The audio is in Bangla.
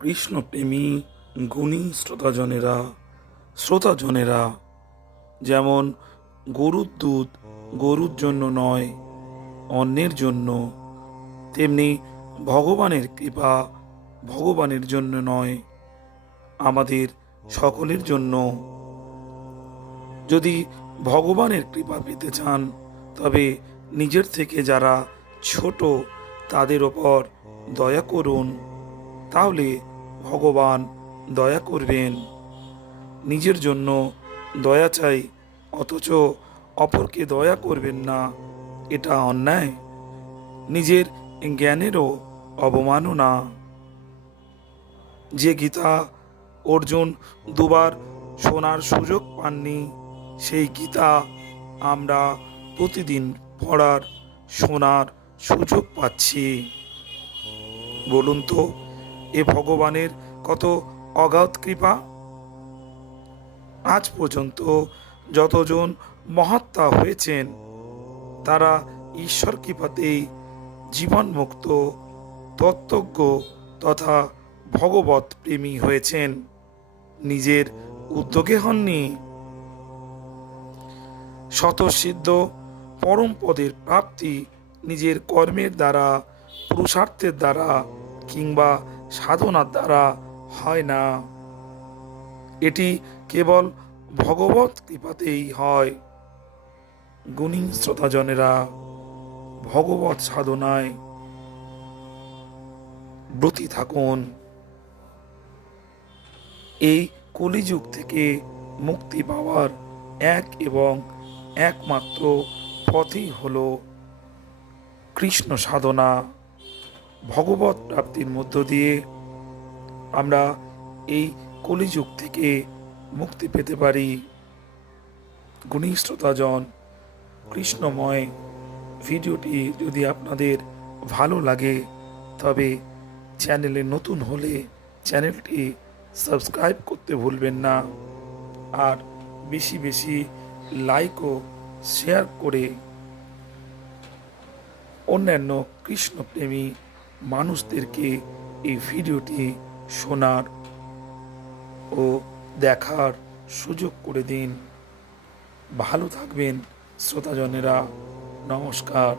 কৃষ্ণপ্রেমী গুণী শ্রোতাজনেরা যেমন গরুর দুধ গরুর জন্য নয়, অন্যের জন্য, তেমনি ভগবানের কৃপা ভগবানের জন্য নয়, আমাদের সকলের জন্য। যদি ভগবানের কৃপা পেতে চান, তবে নিজের থেকে যারা ছোট তাদের ওপর দয়া করুন, তাহলে ভগবান দয়া করবেন। নিজের জন্য দয়া চাই, অথচ অপরকে দয়া করবেন না, এটা অন্যায়, নিজের জ্ঞানেরও অবমাননা। যে গীতা অর্জুন দুবার শোনার সুযোগ পাননি, সেই গীতা আমরা প্রতিদিন পড়ার শোনার সুযোগ পাচ্ছি। বলুন তো, এ ভগবানের কত অগাধ কৃপা! আজ পর্যন্ত যতজন মহাত্মা হয়েছেন, তারা ঈশ্বর কৃপাতেই জীবনমুক্ত তত্ত্বজ্ঞ তথা ভগবত প্রেমী হয়েছেন, নিজের উদ্যোগে হননি। স্বতঃসিদ্ধ পরম পদের প্রাপ্তি নিজের কর্মের দ্বারা, পুরুষার্থের দ্বারা কিংবা সাধনার দ্বারা হয় না, এটি কেবল ভগবত কৃপাতেই হয়। গুণী শ্রোতাজনেরা, ভগবত সাধনায় ব্রতী থাকুন। এই কলিযুগ থেকে মুক্তি পাওয়ার এক এবং একমাত্র পথই হল কৃষ্ণ সাধনা। ভগবত প্রাপ্তির মধ্য দিয়ে আমরা এই কলিযুগ থেকে মুক্তি পেতে পারি। গুণী শ্রোতাজন, কৃষ্ণময় ভিডিওটি যদি আপনাদের ভালো লাগে, তবে চ্যানেলে নতুন হলে চ্যানেলটি সাবস্ক্রাইব করতে ভুলবেন না, আর বেশি বেশি লাইক ও শেয়ার করে অন্যান্য কৃষ্ণপ্রেমী মানুষদেরকে এই ভিডিওটি শোনার ও দেখার সুযোগ করে দিন। ভালো থাকবেন শ্রোতাজনেরা, নমস্কার।